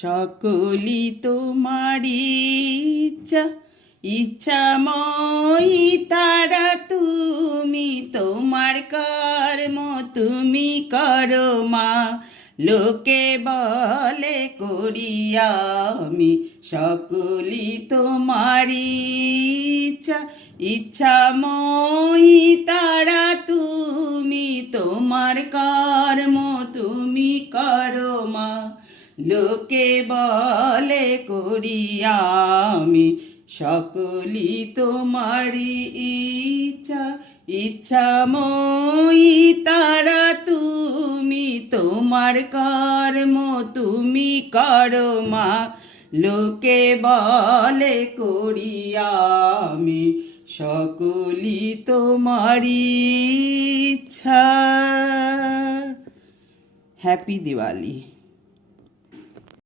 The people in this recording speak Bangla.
সকলি তোমারি ইচ্ছা ইচ্ছাময়ী তারা তুমি, তোমার কর্ম তুমি করো মা। লোকে বলে করি আমি, সকলি তোমারি ইচ্ছা ইচ্ছাময়ী তারা তুমি, তোমার কর্ম তুমি করো মা। লোকে বলে করি আমি, সকলি তোমারি ইচ্ছা ইচ্ছাময়ী তারা তুমি, তোমার কর্ম তুমি করো মা। লোকে বলে করি আমি, সকলি তোমারি ইচ্ছা। হ্যাপি দিওয়ালি।